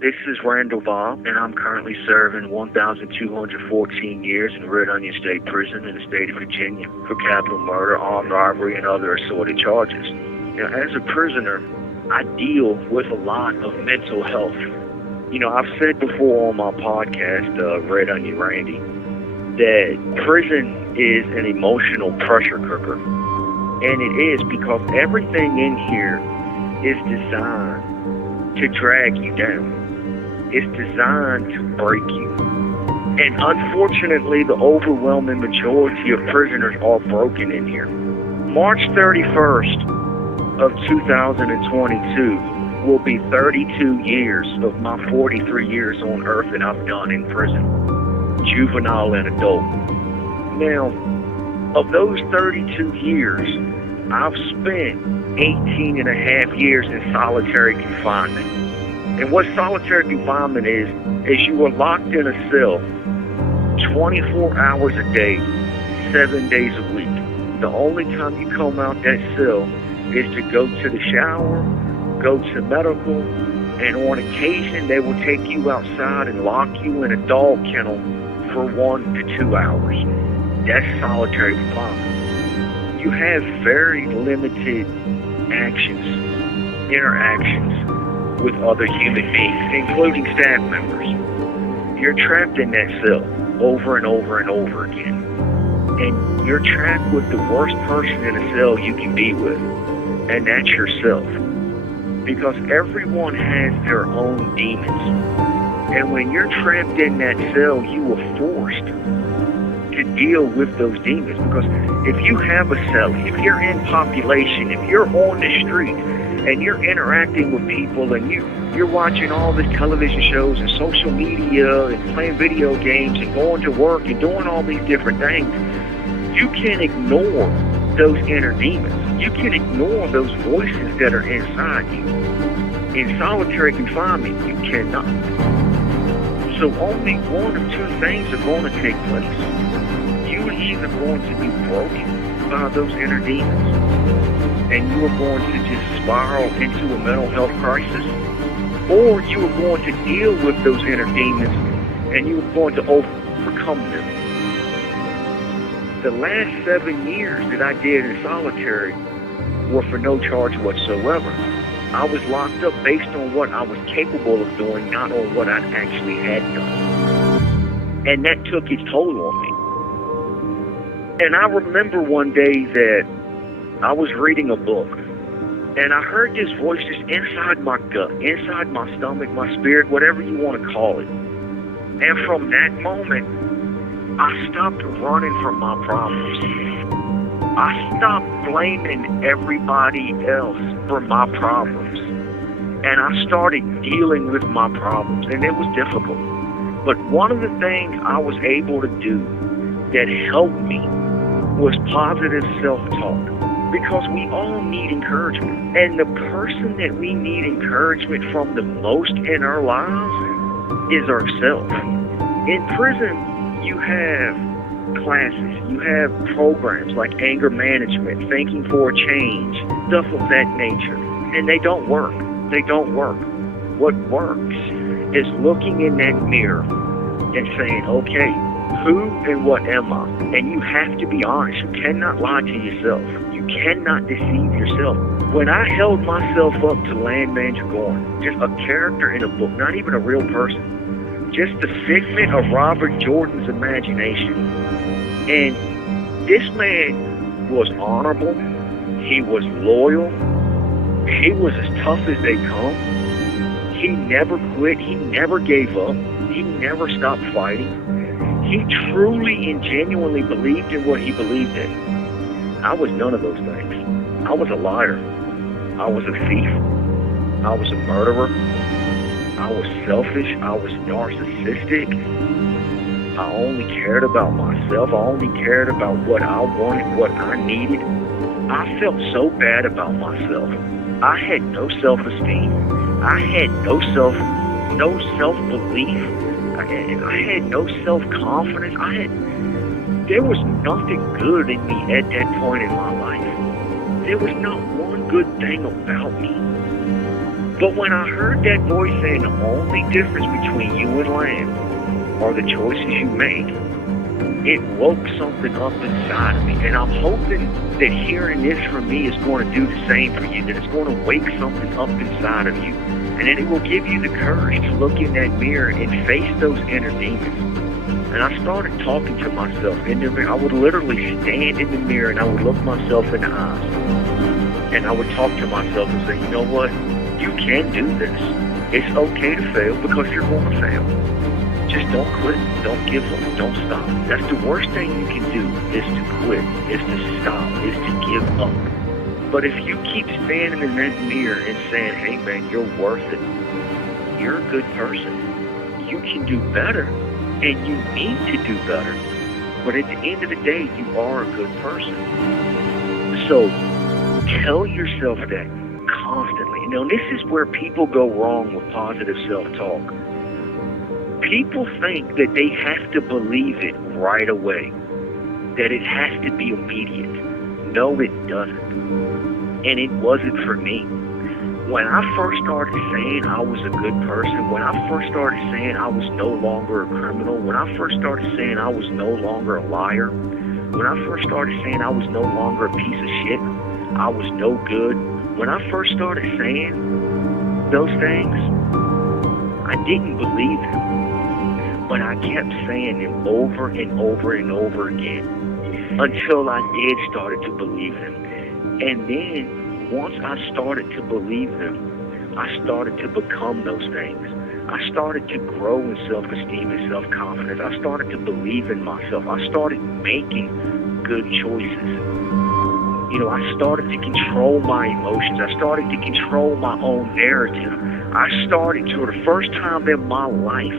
This is Randall Via, and I'm currently serving 1,214 years in Red Onion State Prison in the state of Virginia for capital murder, armed robbery, and other assorted charges. Now, as a prisoner, I deal with a lot of mental health. I've said before on my podcast, Red Onion Randy, that prison is an emotional pressure cooker. And it is because everything in here is designed to drag you down. It's designed to break you. And unfortunately, the overwhelming majority of prisoners are broken in here. March 31st of 2022 will be 32 years of my 43 years on earth that I've done in prison, juvenile and adult. Now, of those 32 years, I've spent 18 and a half years in solitary confinement. And what solitary confinement is you are locked in a cell 24 hours a day, 7 days a week. The only time you come out that cell is to go to the shower, go to medical, and on occasion they will take you outside and lock you in a dog kennel for 1 to 2 hours. That's solitary confinement. You have very limited interactions with other human beings, including staff members. You're trapped in that cell over and over and over again. And you're trapped with the worst person in a cell you can be with, and that's yourself. Because everyone has their own demons. And when you're trapped in that cell, you are forced to deal with those demons. Because if you have a cell, if you're in population, if you're on the street, and you're interacting with people, and you're watching all these television shows and social media and playing video games and going to work and doing all these different things, you can ignore those inner demons. You can ignore those voices that are inside you. In solitary confinement, you cannot. So only one of two things are going to take place. You are either going to be broken by those inner demons, and you are going to just spiral into a mental health crisis, or you are going to deal with those inner demons and you are going to overcome them. The last 7 years that I did in solitary were for no charge whatsoever. I was locked up based on what I was capable of doing, not on what I actually had done. And that took its toll on me. And I remember one day that I was reading a book, and I heard this voice just inside my gut, inside my stomach, my spirit, whatever you want to call it. And from that moment, I stopped running from my problems. I stopped blaming everybody else for my problems. And I started dealing with my problems, and it was difficult. But one of the things I was able to do that helped me was positive self-talk. Because we all need encouragement. And the person that we need encouragement from the most in our lives is ourselves. In prison, you have classes, you have programs like anger management, thinking for a change, stuff of that nature. And they don't work. They don't work. What works is looking in that mirror and saying, okay, who and what am I? And you have to be honest. You cannot lie to yourself. You cannot deceive yourself. When I held myself up to Landman Dragoon, just a character in a book, not even a real person, just the figment of Robert Jordan's imagination. And this man was honorable. He was loyal. He was as tough as they come. He never quit. He never gave up. He never stopped fighting. He truly and genuinely believed in what he believed in. I was none of those things. I was a liar. I was a thief. I was a murderer. I was selfish. I was narcissistic. I only cared about myself. I only cared about what I wanted, what I needed. I felt so bad about myself. I had no self-esteem. I had no self-belief. I had no self-confidence. There was nothing good in me at that point in my life. There was not one good thing about me. But when I heard that voice saying the only difference between you and land are the choices you make, it woke something up inside of me. And I'm hoping that hearing this from me is going to do the same for you, that it's going to wake something up inside of you. And then it will give you the courage to look in that mirror and face those inner demons. And I started talking to myself in the mirror. I would literally stand in the mirror and I would look myself in the eyes. And I would talk to myself and say, you know what? You can do this. It's okay to fail because you're going to fail. Just don't quit. Don't give up. Don't stop. That's the worst thing you can do, is to quit, is to stop, is to give up. But if you keep standing in that mirror and saying, hey man, you're worth it. You're a good person. You can do better, and you need to do better. But at the end of the day, you are a good person. So tell yourself that constantly. You know, this is where people go wrong with positive self-talk. People think that they have to believe it right away, that it has to be immediate. No, it doesn't. And it wasn't for me. When I first started saying I was a good person, when I first started saying I was no longer a criminal, when I first started saying I was no longer a liar, when I first started saying I was no longer a piece of shit, I was no good, when I first started saying those things, I didn't believe them. But I kept saying them over and over and over again until I did started to believe them. And then, once I started to believe them, I started to become those things. I started to grow in self-esteem and self-confidence. I started to believe in myself. I started making good choices. You know, I started to control my emotions. I started to control my own narrative. I started, for the first time in my life,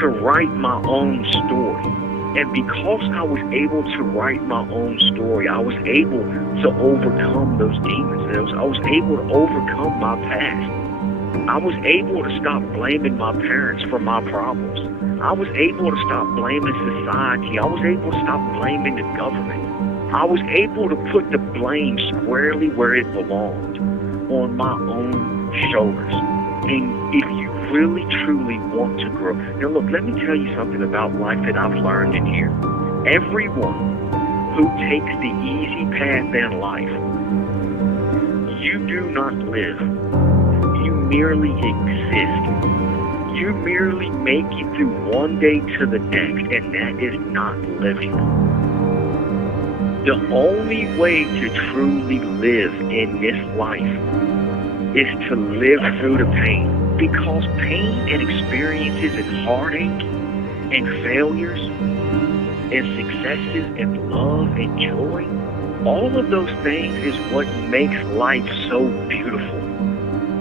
to write my own story. And because I was able to write my own story, I was able to overcome those demons. I was able to overcome my past. I was able to stop blaming my parents for my problems. I was able to stop blaming society. I was able to stop blaming the government. I was able to put the blame squarely where it belonged, on my own shoulders. And if you really, truly want to grow. Now look, let me tell you something about life that I've learned in here. Everyone who takes the easy path in life, you do not live. You merely exist. You merely make it through one day to the next, and that is not living. The only way to truly live in this life is to live through the pain. Because pain and experiences and heartache and failures and successes and love and joy, all of those things is what makes life so beautiful.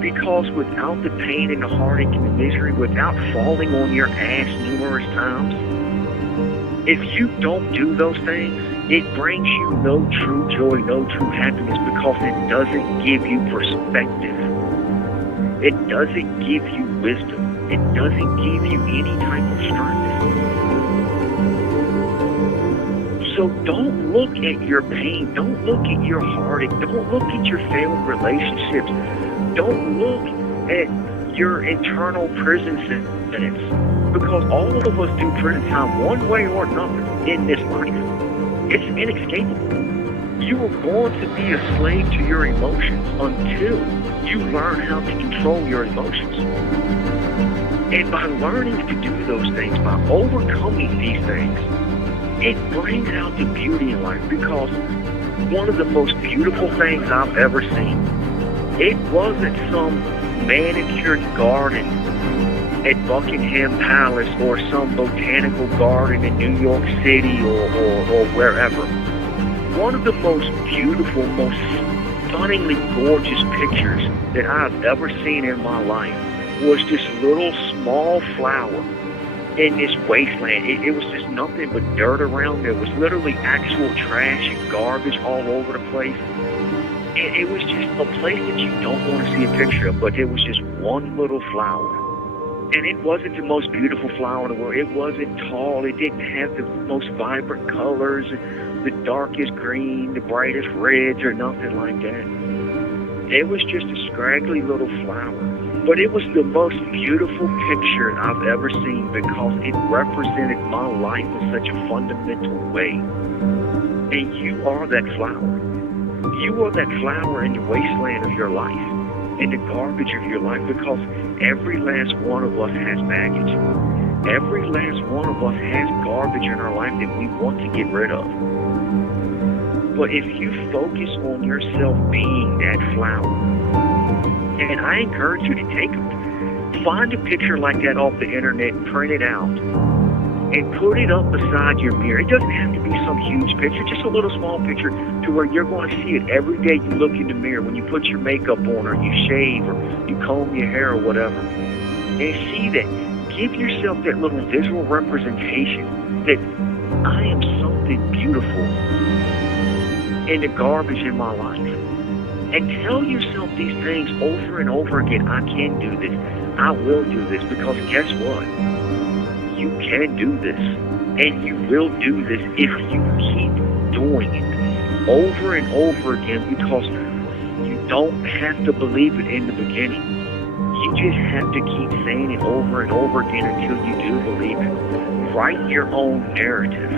Because without the pain and the heartache and the misery, without falling on your ass numerous times, if you don't do those things, it brings you no true joy, no true happiness, because it doesn't give you perspective. It doesn't give you wisdom. It doesn't give you any type of strength. So don't look at your pain. Don't look at your heartache. Don't look at your failed relationships. Don't look at your internal prison sentence. Because all of us do prison time one way or another in this life. It's inescapable. You are going to be a slave to your emotions until you learn how to control your emotions. And by learning to do those things, by overcoming these things, it brings out the beauty in life. Because one of the most beautiful things I've ever seen, it wasn't some manicured garden at Buckingham Palace or some botanical garden in New York City or wherever. One of the most beautiful, most stunningly gorgeous pictures that I've ever seen in my life was this little small flower in this wasteland. It was just nothing but dirt around. There was literally actual trash and garbage all over the place. And it was just a place that you don't want to see a picture of, but it was just one little flower. And it wasn't the most beautiful flower in the world. It wasn't tall. It didn't have the most vibrant colors, the darkest green, the brightest reds, or nothing like that. It was just a scraggly little flower. But it was the most beautiful picture I've ever seen because it represented my life in such a fundamental way. And you are that flower. You are that flower in the wasteland of your life, in the garbage of your life, because every last one of us has baggage. Every last one of us has garbage in our life that we want to get rid of. But if you focus on yourself being that flower, and I encourage you to find a picture like that off the internet, print it out, and put it up beside your mirror. It doesn't have to be some huge picture, just a little small picture to where you're going to see it every day you look in the mirror, when you put your makeup on or you shave or you comb your hair or whatever. And see that. Give yourself that little visual representation that I am something beautiful in the garbage in my life. And tell yourself these things over and over again. I can do this. I will do this. Because guess what? You can do this. And you will do this if you keep doing it over and over again, because you don't have to believe it in the beginning. You just have to keep saying it over and over again until you do believe it. Write your own narrative.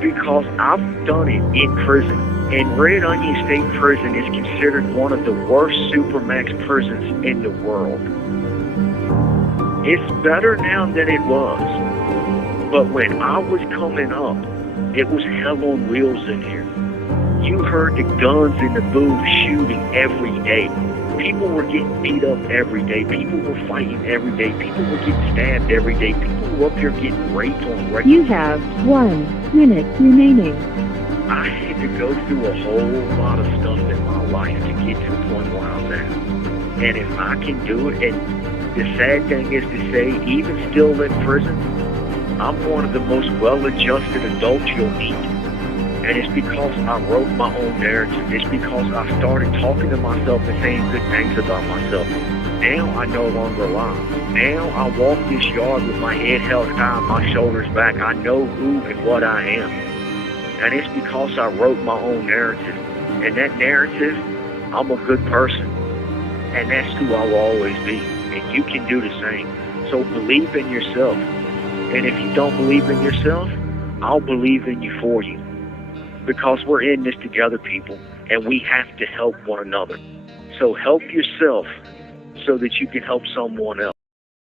Because I've done it in prison. And Red Onion State Prison is considered one of the worst supermax prisons in the world. It's better now than it was. But when I was coming up, it was hell on wheels in here. You heard the guns in the booth shooting every day. People were getting beat up every day. People were fighting every day. People were getting stabbed every day. People were up here getting raped on regular. You have 1 minute remaining. I had to go through a whole lot of stuff in my life to get to the point where I'm at. And if I can do it, and the sad thing is to say, even still in prison, I'm one of the most well-adjusted adults you'll meet. And it's because I wrote my own narrative. It's because I started talking to myself and saying good things about myself. Now I no longer lie. Now I walk this yard with my head held high and my shoulders back. I know who and what I am. And it's because I wrote my own narrative. And that narrative, I'm a good person. And that's who I will always be. And you can do the same. So believe in yourself. And if you don't believe in yourself, I'll believe in you for you. Because we're in this together, people. And we have to help one another. So help yourself so that you can help someone else.